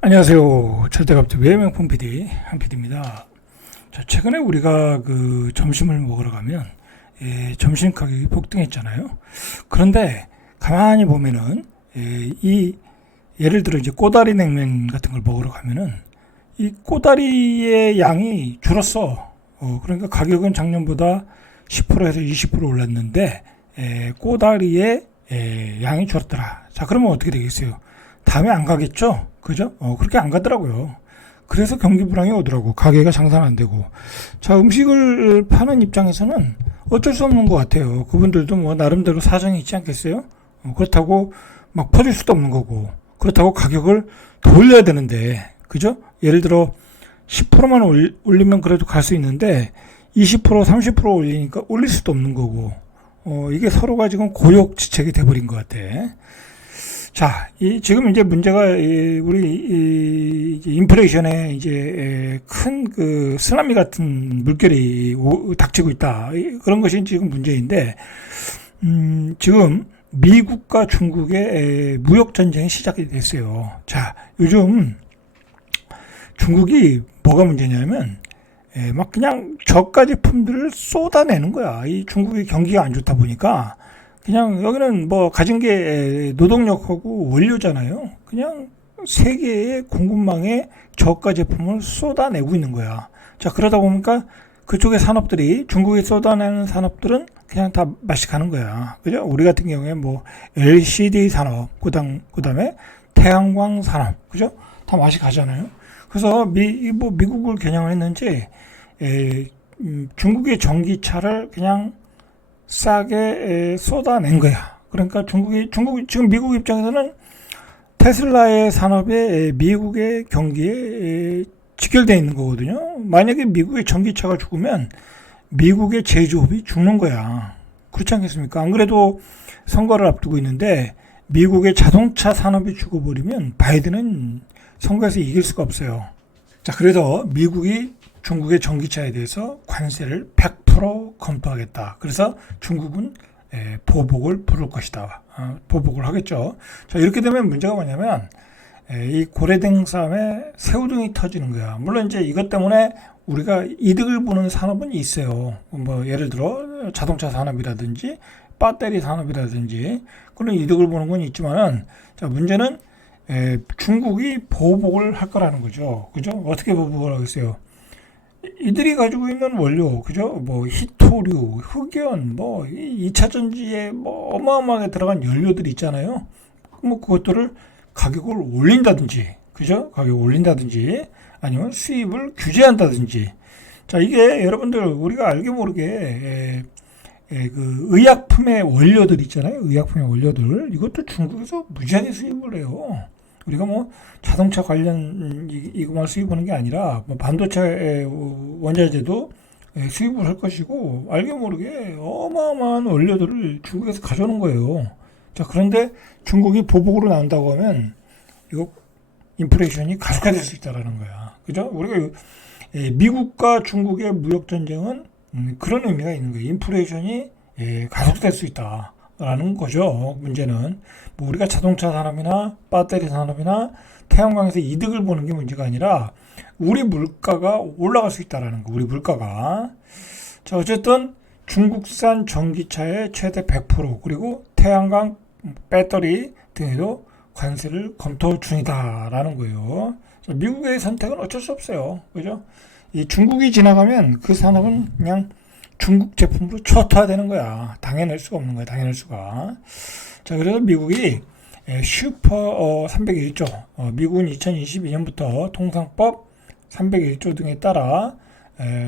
안녕하세요. 절대값집 외명품 PD 한PD입니다. 자, 최근에 우리가 점심을 먹으러 가면 점심 가격이 폭등했잖아요. 그런데 가만히 보면은 예를 들어 이제 꼬다리 냉면 같은 걸 먹으러 가면은 이 꼬다리의 양이 줄었어. 그러니까 가격은 작년보다 10%에서 20% 올랐는데 꼬다리의 양이 줄었더라. 자, 그러면 어떻게 되겠어요? 다음에 안 가겠죠? 그죠? 그렇게 안 가더라고요. 그래서 경기 불황이 오더라고. 가게가 장사가 안 되고. 자, 음식을 파는 입장에서는 어쩔 수 없는 것 같아요. 그분들도 뭐 나름대로 사정이 있지 않겠어요? 그렇다고 막 퍼줄 수도 없는 거고. 그렇다고 가격을 더 올려야 되는데. 그죠? 예를 들어 10%만 올리면 그래도 갈 수 있는데 20% 30% 올리니까 올릴 수도 없는 거고. 이게 서로가 지금 고욕지책이 돼버린 것 같아. 자, 지금 이제 문제가 우리 인플레이션에 이제 큰 쓰나미 같은 물결이 닥치고 있다. 그런 것이 지금 문제인데, 지금 미국과 중국의 무역 전쟁이 시작이 됐어요. 자, 요즘 중국이 뭐가 문제냐면 막 그냥 저가 제품들을 쏟아내는 거야. 이 중국의 경기가 안 좋다 보니까. 그냥 여기는 뭐 가진 게 노동력하고 원료잖아요. 그냥 세계의 공급망에 저가 제품을 쏟아내고 있는 거야. 자, 그러다 보니까 그쪽의 산업들이 중국에 쏟아내는 산업들은 그냥 다 맛이 가는 거야. 그죠? 우리 같은 경우에 뭐 LCD 산업, 그다음에 태양광 산업, 그죠? 다 맛이 가잖아요. 그래서 미국을 겨냥을 했는지 중국의 전기차를 그냥 싸게 쏟아낸 거야. 그러니까 지금 미국 입장에서는 테슬라의 산업에 미국의 경기에 직결되어 있는 거거든요. 만약에 미국의 전기차가 죽으면 미국의 제조업이 죽는 거야. 그렇지 않겠습니까? 안 그래도 선거를 앞두고 있는데 미국의 자동차 산업이 죽어버리면 바이든은 선거에서 이길 수가 없어요. 자, 그래서 미국이 중국의 전기차에 대해서 관세를 100% 검토하겠다. 그래서 중국은 보복을 부를 것이다. 보복을 하겠죠. 자, 이렇게 되면 문제가 뭐냐면 이 고래등 싸움에 새우등이 터지는 거야. 물론 이제 이것 때문에 우리가 이득을 보는 산업은 있어요. 뭐 예를 들어 자동차 산업이라든지 배터리 산업이라든지 그런 이득을 보는 건 있지만은, 자, 문제는 중국이 보복을 할 거라는 거죠. 그죠? 어떻게 보복을 하겠어요? 이들이 가지고 있는 원료, 그죠? 뭐 히토류, 흑연, 뭐 2차 전지에 뭐 어마어마하게 들어간 연료들이 있잖아요. 뭐 그것들을 가격을 올린다든지, 그죠? 가격을 올린다든지, 아니면 수입을 규제한다든지. 자, 이게 여러분들 우리가 알게 모르게 의약품의 원료들 있잖아요. 의약품의 원료들, 이것도 중국에서 무지하게 수입을 해요. 우리가 뭐 자동차 관련 이것만 수입하는 게 아니라 뭐 반도체 원자재도 수입을 할 것이고, 알게 모르게 어마어마한 원료들을 중국에서 가져오는 거예요. 자, 그런데 중국이 보복으로 나온다고 하면 이거 인플레이션이 가속화될 수 있다라는 거야. 그죠? 우리가 미국과 중국의 무역 전쟁은 그런 의미가 있는 거예요. 인플레이션이 가속될 수 있다. 라는 거죠. 문제는 뭐 우리가 자동차 산업이나 배터리 산업이나 태양광에서 이득을 보는 게 문제가 아니라 우리 물가가 올라갈 수 있다라는 거. 우리 물가가. 자, 어쨌든 중국산 전기차의 최대 100% 그리고 태양광 배터리 등에도 관세를 검토 중이다라는 거예요. 자, 미국의 선택은 어쩔 수 없어요. 그죠? 이 중국이 지나가면 그 산업은 그냥 중국 제품으로 초토화되는 거야. 당해낼 수가 없는 거야. 당해낼 수가. 자, 그래서 미국이 슈퍼 301조, 미국은 2022년부터 통상법 301조 등에 따라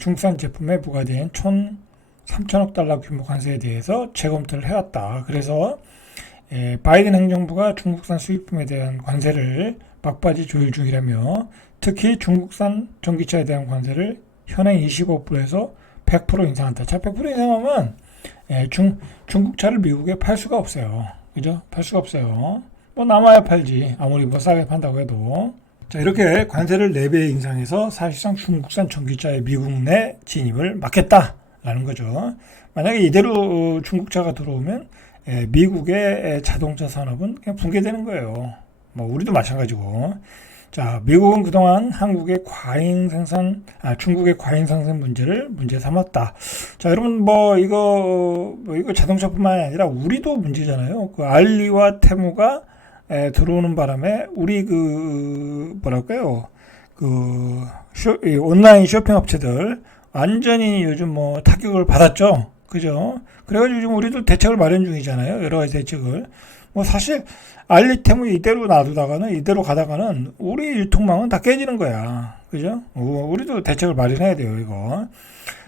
중국산 제품에 부과된 총 3천억 달러 규모 관세에 대해서 재검토를 해왔다. 그래서 바이든 행정부가 중국산 수입품에 대한 관세를 막바지 조율 중이라며, 특히 중국산 전기차에 대한 관세를 현행 25%에서 100% 인상한다. 자, 100% 인상하면 중국차를 미국에 팔 수가 없어요. 그죠? 팔 수가 없어요. 뭐 남아야 팔지. 아무리 뭐 싸게 판다고 해도. 자, 이렇게 관세를 4배 인상해서 사실상 중국산 전기차의 미국 내 진입을 막겠다라는 거죠. 만약에 이대로 중국차가 들어오면 미국의 자동차 산업은 그냥 붕괴되는 거예요. 뭐 우리도 마찬가지고. 자, 미국은 그동안 중국의 과잉 생산 문제를 문제 삼았다. 자, 여러분, 이거 자동차뿐만 아니라 우리도 문제잖아요. 그 알리와 테무가 들어오는 바람에 우리 이 온라인 쇼핑 업체들 완전히 요즘 타격을 받았죠. 그죠? 그래가지고 지금 우리도 대책을 마련 중이잖아요. 여러 가지 대책을. 사실 알리템을 이대로 놔두다가는 이대로 가다가는 우리 유통망은 다 깨지는 거야. 그죠? 우리도 대책을 마련해야 돼요, 이거.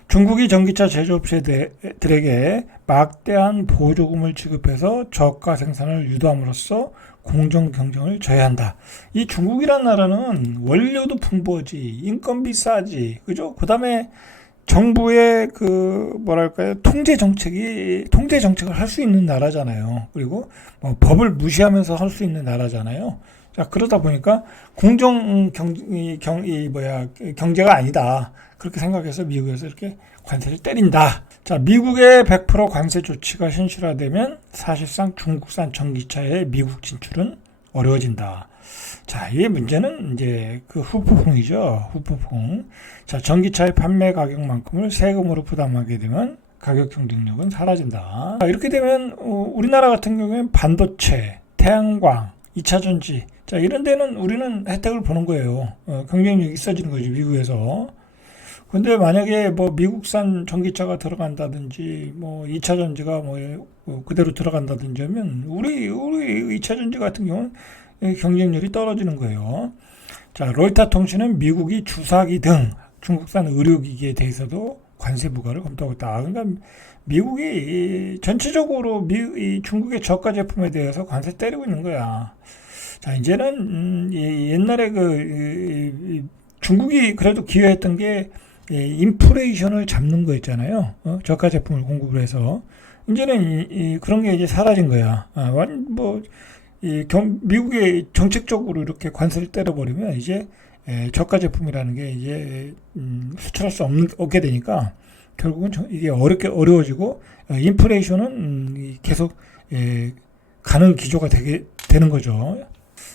중국이 전기차 제조업체들에게 막대한 보조금을 지급해서 저가 생산을 유도함으로써 공정 경쟁을 저해한다. 이 중국이란 나라는 원료도 풍부하지, 인건비 싸지, 그죠? 그 다음에 정부의 통제 정책을 할 수 있는 나라잖아요. 그리고 법을 무시하면서 할 수 있는 나라잖아요. 자, 그러다 보니까 경제가 아니다. 그렇게 생각해서 미국에서 이렇게 관세를 때린다. 자, 미국의 100% 관세 조치가 현실화되면 사실상 중국산 전기차의 미국 진출은 어려워진다. 자, 이 문제는 이제 그 후폭풍이죠. 후폭풍. 자, 전기차의 판매 가격만큼을 세금으로 부담하게 되면 가격 경쟁력은 사라진다. 자, 이렇게 되면 우리나라 같은 경우에는 반도체, 태양광, 2차 전지, 자, 이런 데는 우리는 혜택을 보는 거예요. 경쟁력이 있어지는 거지, 미국에서. 근데 만약에 미국산 전기차가 들어간다든지 2차 전지가 그대로 들어간다든지 하면 우리 2차 전지 같은 경우는 경쟁률이 떨어지는 거예요. 자, 로이터 통신은 미국이 주사기 등 중국산 의료기기에 대해서도 관세 부과를 검토하고 있다. 그러니까 미국이 전체적으로 이 중국의 저가 제품에 대해서 관세 때리고 있는 거야. 자, 이제는 옛날에 중국이 그래도 기여했던 게 인플레이션을 잡는 거였잖아요. 저가 제품을 공급을 해서 이제는 그런 게 이제 사라진 거야. 미국의 정책적으로 이렇게 관세를 때려버리면 이제 저가 제품이라는 게 이제 수출할 수 없게 되니까 결국은 이게 어려워지고 인플레이션은 계속 가는 기조가 되는 거죠.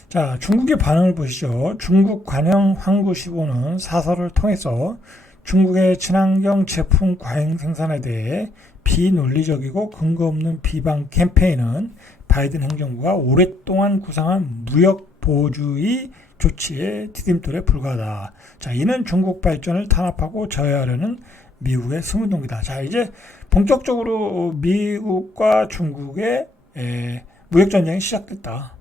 자, 중국의 반응을 보시죠. 중국 관영 황구15는 사설을 통해서 중국의 친환경 제품 과잉 생산에 대해 비논리적이고 근거 없는 비방 캠페인은 바이든 행정부가 오랫동안 구상한 무역 보호주의 조치의 디딤돌에 불과하다. 자, 이는 중국 발전을 탄압하고 저해하려는 미국의 스무동기다. 자, 이제 본격적으로 미국과 중국의 무역 전쟁이 시작됐다.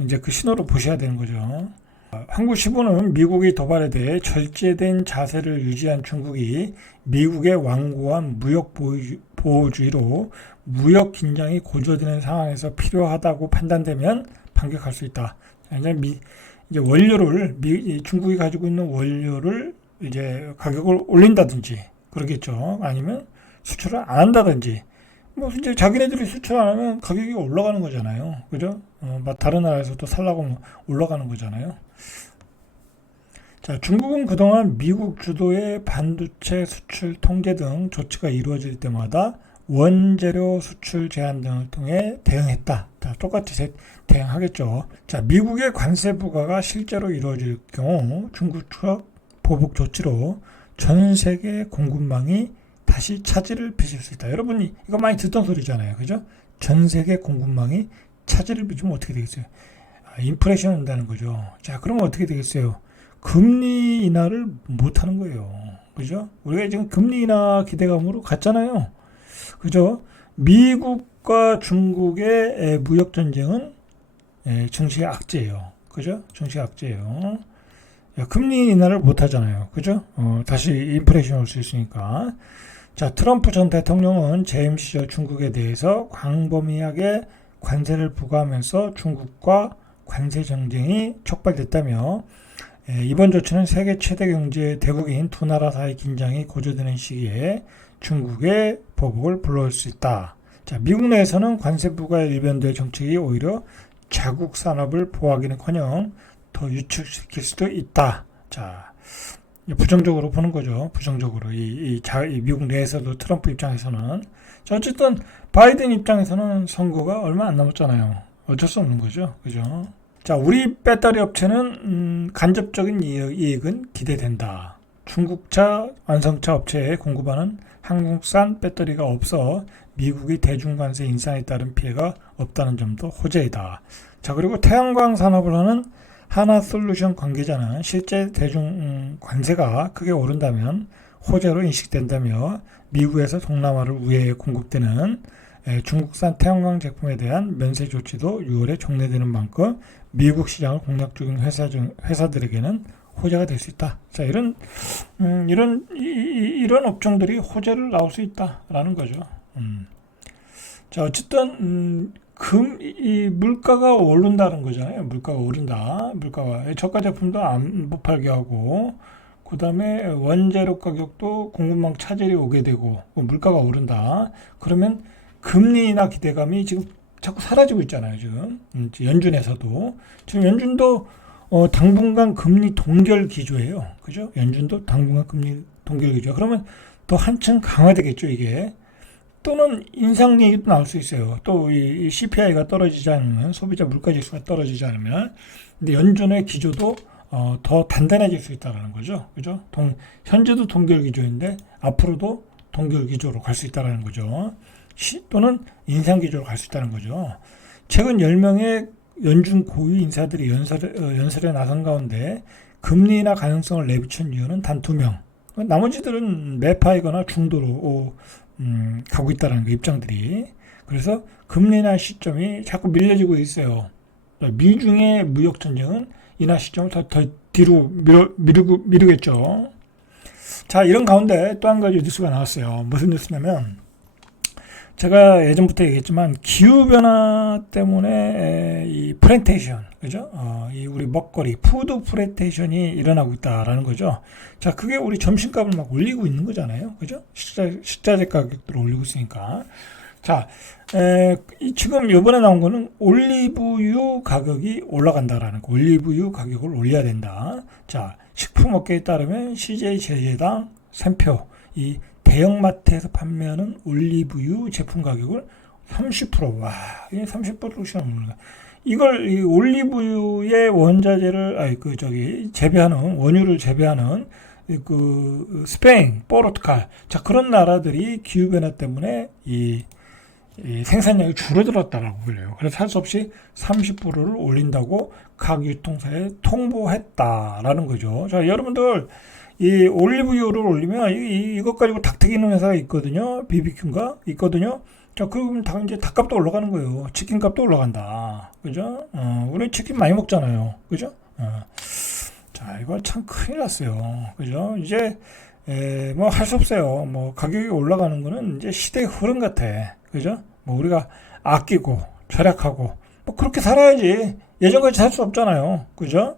이제 그 신호로 보셔야 되는 거죠. 황구15는 미국의 도발에 대해 절제된 자세를 유지한 중국이 미국의 완고한 무역 보호주의로 무역 긴장이 고조되는 상황에서 필요하다고 판단되면 반격할 수 있다. 이제 중국이 가지고 있는 원료를 이제 가격을 올린다든지 그러겠죠. 아니면 수출을 안 한다든지. 이제 자기네들이 수출 안 하면 가격이 올라가는 거잖아요. 그죠? 다른 나라에서 또 살라고 올라가는 거잖아요. 자, 중국은 그동안 미국 주도의 반도체 수출 통제 등 조치가 이루어질 때마다 원재료 수출 제한 등을 통해 대응했다. 자, 똑같이 대응하겠죠. 자, 미국의 관세 부과가 실제로 이루어질 경우 중국 측 보복 조치로 전 세계 공급망이 다시 차질을 빚을 수 있다. 여러분이 이거 많이 듣던 소리잖아요. 그죠? 전 세계 공급망이 차질을 빚으면 어떻게 되겠어요? 인플레이션 한다는 거죠. 자, 그러면 어떻게 되겠어요? 금리 인하를 못 하는 거예요. 그죠? 우리가 지금 금리 인하 기대감으로 갔잖아요. 그죠? 미국과 중국의 무역 전쟁은 증시의 악재예요. 그죠? 증시의 악재예요. 금리 인하를 못 하잖아요. 그죠? 다시 인플레이션 올 수 있으니까. 자, 트럼프 전 대통령은 재임 시절 중국에 대해서 광범위하게 관세를 부과하면서 중국과 관세 전쟁이 촉발됐다며 이번 조치는 세계 최대 경제 대국인 두 나라 사이 긴장이 고조되는 시기에 중국의 보복을 불러올 수 있다. 자, 미국 내에서는 관세 부과의 일변도의 정책이 오히려 자국 산업을 보호하기는커녕 더 유축시킬 수도 있다. 자, 부정적으로 보는 거죠. 부정적으로 이 미국 내에서도 트럼프 입장에서는. 자, 어쨌든 바이든 입장에서는 선거가 얼마 안 남았잖아요. 어쩔 수 없는 거죠. 그죠? 자, 우리 배터리 업체는 간접적인 이익은 기대된다. 중국차 완성차 업체에 공급하는 한국산 배터리가 없어 미국의 대중관세 인상에 따른 피해가 없다는 점도 호재이다. 자, 그리고 태양광 산업을 하는 하나솔루션 관계자는 실제 대중 관세가 크게 오른다면 호재로 인식된다며 미국에서 동남아를 우회해 공급되는 중국산 태양광 제품에 대한 면세 조치도 6월에 종료되는 만큼 미국 시장을 공략 중인 회사들에게는 호재가 될 수 있다. 자, 이런 업종들이 호재를 나올 수 있다라는 거죠. 자, 어쨌든 이 물가가 오른다는 거잖아요. 물가가 오른다. 물가가 저가 제품도 안 팔게 하고, 그 다음에 원재료 가격도 공급망 차질이 오게 되고, 물가가 오른다. 그러면 금리나 기대감이 지금 자꾸 사라지고 있잖아요. 지금 연준에서도 지금 연준도 당분간 금리 동결 기조예요. 그죠? 연준도 당분간 금리 동결 기조. 그러면 더 한층 강화되겠죠, 이게. 또는 인상 얘기도 나올 수 있어요. 또 이 CPI가 떨어지지 않으면, 소비자 물가 지수가 떨어지지 않으면, 근데 연준의 기조도 더 단단해질 수 있다는 거죠. 그죠? 현재도 동결 기조인데 앞으로도 동결 기조로 갈 수 있다는 거죠. 또는 인상 기조로 갈 수 있다는 거죠. 최근 10명의 연준 고위 인사들이 연설에 나선 가운데 금리나 가능성을 내비친 이유는 단 2명. 나머지들은 매파이거나 중도로 가고 있다는 그 입장들이. 그래서 금리나 시점이 자꾸 밀려지고 있어요. 미중의 무역 전쟁은 인하 시점을 더 뒤로 미루겠죠. 자, 이런 가운데 또 한 가지 뉴스가 나왔어요. 무슨 뉴스냐면, 제가 예전부터 얘기했지만 기후변화 때문에 이 플랜테이션, 그죠? 이 우리 먹거리, 푸드 플랜테이션이 일어나고 있다라는 거죠. 자, 그게 우리 점심값을 막 올리고 있는 거잖아요. 그죠? 식자재 가격들을 올리고 있으니까. 자, 지금 이번에 나온 거는 올리브유 가격이 올라간다라는 거. 올리브유 가격을 올려야 된다. 자, 식품업계에 따르면 CJ 제재당 샘표, 이 대형마트에서 판매하는 올리브유 제품 가격을 30%, 와, 이게 30%씩 넘는 거야. 이걸 이 올리브유의 원자재를 재배하는 원유를 재배하는 그 스페인, 포르투갈, 자, 그런 나라들이 기후 변화 때문에 이 생산량이 줄어들었다라고 그래요. 그래서 할 수 없이 30%를 올린다고 각 유통사에 통보했다라는 거죠. 자, 여러분들 이 올리브유를 올리면 이것 가지고 닭 튀기는 회사가 있거든요. BBQ인가 있거든요. 자, 그럼 이제 닭값도 올라가는 거예요. 치킨값도 올라간다. 그죠? 우리 치킨 많이 먹잖아요. 그죠? 자, 이거 참 큰일 났어요. 그죠? 이제 뭐 할 수 없어요. 뭐 가격이 올라가는 거는 이제 시대의 흐름 같아. 그죠? 뭐 우리가 아끼고 절약하고 뭐 그렇게 살아야지. 예전같이 살 수 없잖아요. 그죠?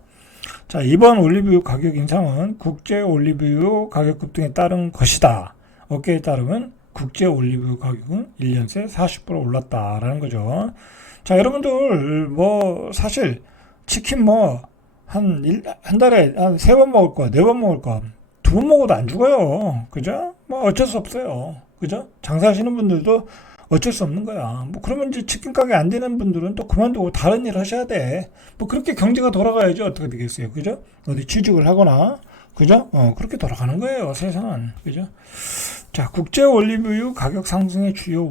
자, 이번 올리브유 가격 인상은 국제 올리브유 가격 급등에 따른 것이다. 업계에 따르면 국제 올리브유 가격은 1년 새 40% 올랐다라는 거죠. 자, 여러분들 뭐 사실 치킨 뭐 한 달에 한 3번 먹을 거야, 4번 먹을 거야. 2번 먹어도 안 죽어요. 그죠? 뭐 어쩔 수 없어요. 그죠? 장사하시는 분들도 어쩔 수 없는 거야. 뭐 그러면 이제 치킨 가게 안 되는 분들은 또 그만두고 다른 일 하셔야 돼. 뭐 그렇게 경제가 돌아가야지 어떻게 되겠어요. 그죠? 어디 취직을 하거나, 그죠? 그렇게 돌아가는 거예요. 세상은. 그죠? 자, 국제 올리브유 가격 상승의 주요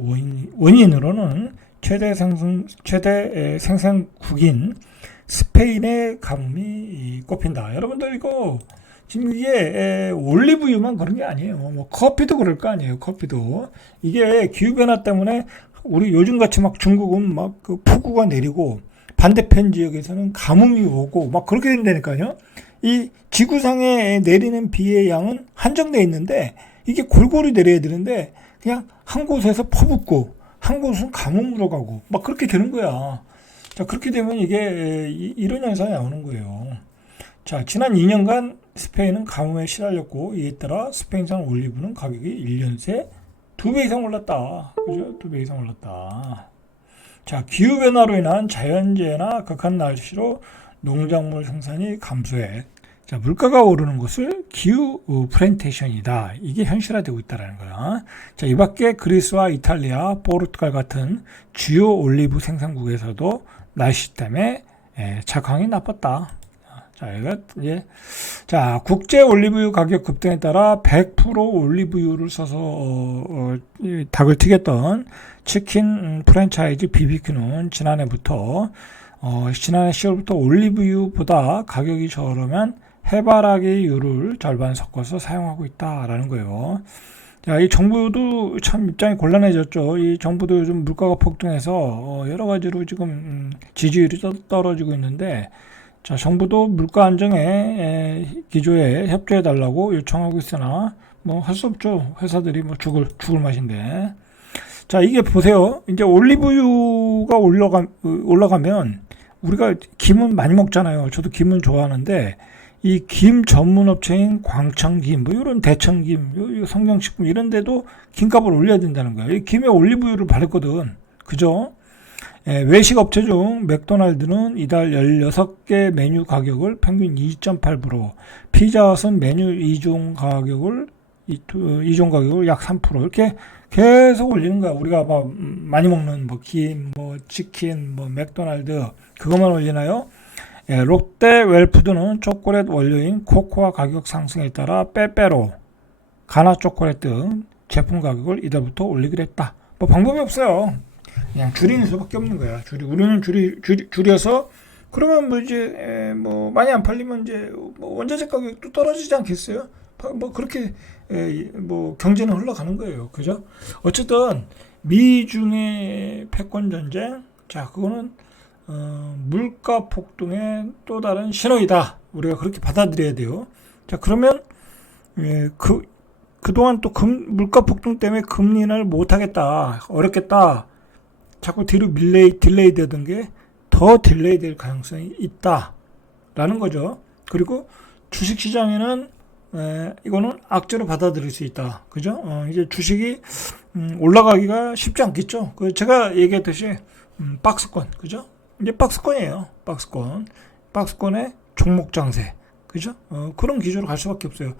원인으로는 최대 생산국인 스페인의 가뭄이 꼽힌다. 여러분들 이거 지금 이게 올리브유만 그런 게 아니에요. 뭐 커피도 그럴 거 아니에요. 커피도 이게 기후 변화 때문에 우리 요즘 같이 막 중국은 막 그 폭우가 내리고 반대편 지역에서는 가뭄이 오고 막 그렇게 된다니까요. 이 지구상에 내리는 비의 양은 한정돼 있는데 이게 골고루 내려야 되는데 그냥 한 곳에서 퍼붓고 한 곳은 가뭄으로 가고 막 그렇게 되는 거야. 자, 그렇게 되면 이게 이런 현상이 나오는 거예요. 자, 지난 2년간 스페인은 가뭄에 시달렸고 이에 따라 스페인산 올리브는 가격이 1년 새 2배 이상 올랐다. 그죠? 2배 이상 올랐다. 자, 기후변화로 인한 자연재해나 극한 날씨로 농작물 생산이 감소해. 자, 물가가 오르는 것을 기후 플랜테이션이다. 이게 현실화되고 있다는 거야. 자, 이 밖에 그리스와 이탈리아, 포르투갈 같은 주요 올리브 생산국에서도 날씨 때문에 착항이 나빴다. 자, 이거 이제 자, 국제 올리브유 가격 급등에 따라 100% 올리브유를 써서 닭을 튀겼던 치킨 프랜차이즈 BBQ는 지난해 10월부터 올리브유보다 가격이 저렴한 해바라기유를 절반 섞어서 사용하고 있다라는 거예요. 자, 이 정부도 참 입장이 곤란해졌죠. 이 정부도 요즘 물가가 폭등해서 여러 가지로 지금 지지율이 떨어지고 있는데, 자, 정부도 물가 안정에 기조에 협조해 달라고 요청하고 있으나 뭐 할 수 없죠. 회사들이 뭐 죽을 맛인데. 자, 이게 보세요. 이제 올리브유가 올라가면 우리가 김은 많이 먹잖아요. 저도 김은 좋아하는데 이 김 전문 업체인 광천김, 뭐 이런 대천김, 성경식품 이런 데도 김값을 올려야 된다는 거예요. 이 김에 올리브유를 바르거든. 그죠? 외식 업체 중 맥도날드는 이달 16개 메뉴 가격을 평균 2.8%, 피자헛은 메뉴 2종 가격을 약 3% 이렇게 계속 올리는 거야. 우리가 막 많이 먹는 뭐 김, 뭐 치킨, 뭐 맥도날드 그것만 올리나요? 롯데 웰푸드는 초콜릿 원료인 코코아 가격 상승에 따라 빼빼로, 가나 초콜릿 등 제품 가격을 이달부터 올리기로 했다. 뭐 방법이 없어요. 그냥 줄이는 수밖에 없는 거야. 우리는 줄여서 그러면 뭐 이제 뭐 많이 안 팔리면 이제 뭐 원자재 가격도 떨어지지 않겠어요? 뭐 그렇게 뭐 경제는 흘러가는 거예요. 그죠? 어쨌든 미중의 패권 전쟁, 자 그거는 물가 폭등의 또 다른 신호이다. 우리가 그렇게 받아들여야 돼요. 자 그러면 그동안 또 물가 폭등 때문에 금리 인하를 못하겠다, 어렵겠다, 자꾸 뒤로 딜레이 되던 게 더 딜레이 될 가능성이 있다라는 거죠. 그리고 주식시장에는 이거는 악재로 받아들일 수 있다. 그죠? 이제 주식이 올라가기가 쉽지 않겠죠. 제가 얘기했듯이 박스권, 그죠? 이제 박스권이에요. 박스권의 종목 장세, 그죠? 그런 기조로 갈 수밖에 없어요.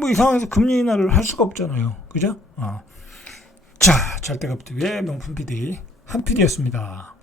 뭐 이 상황에서 금리 인하를 할 수가 없잖아요. 그죠? 자, 잘때갑TV의 명품 PD 한PD였습니다.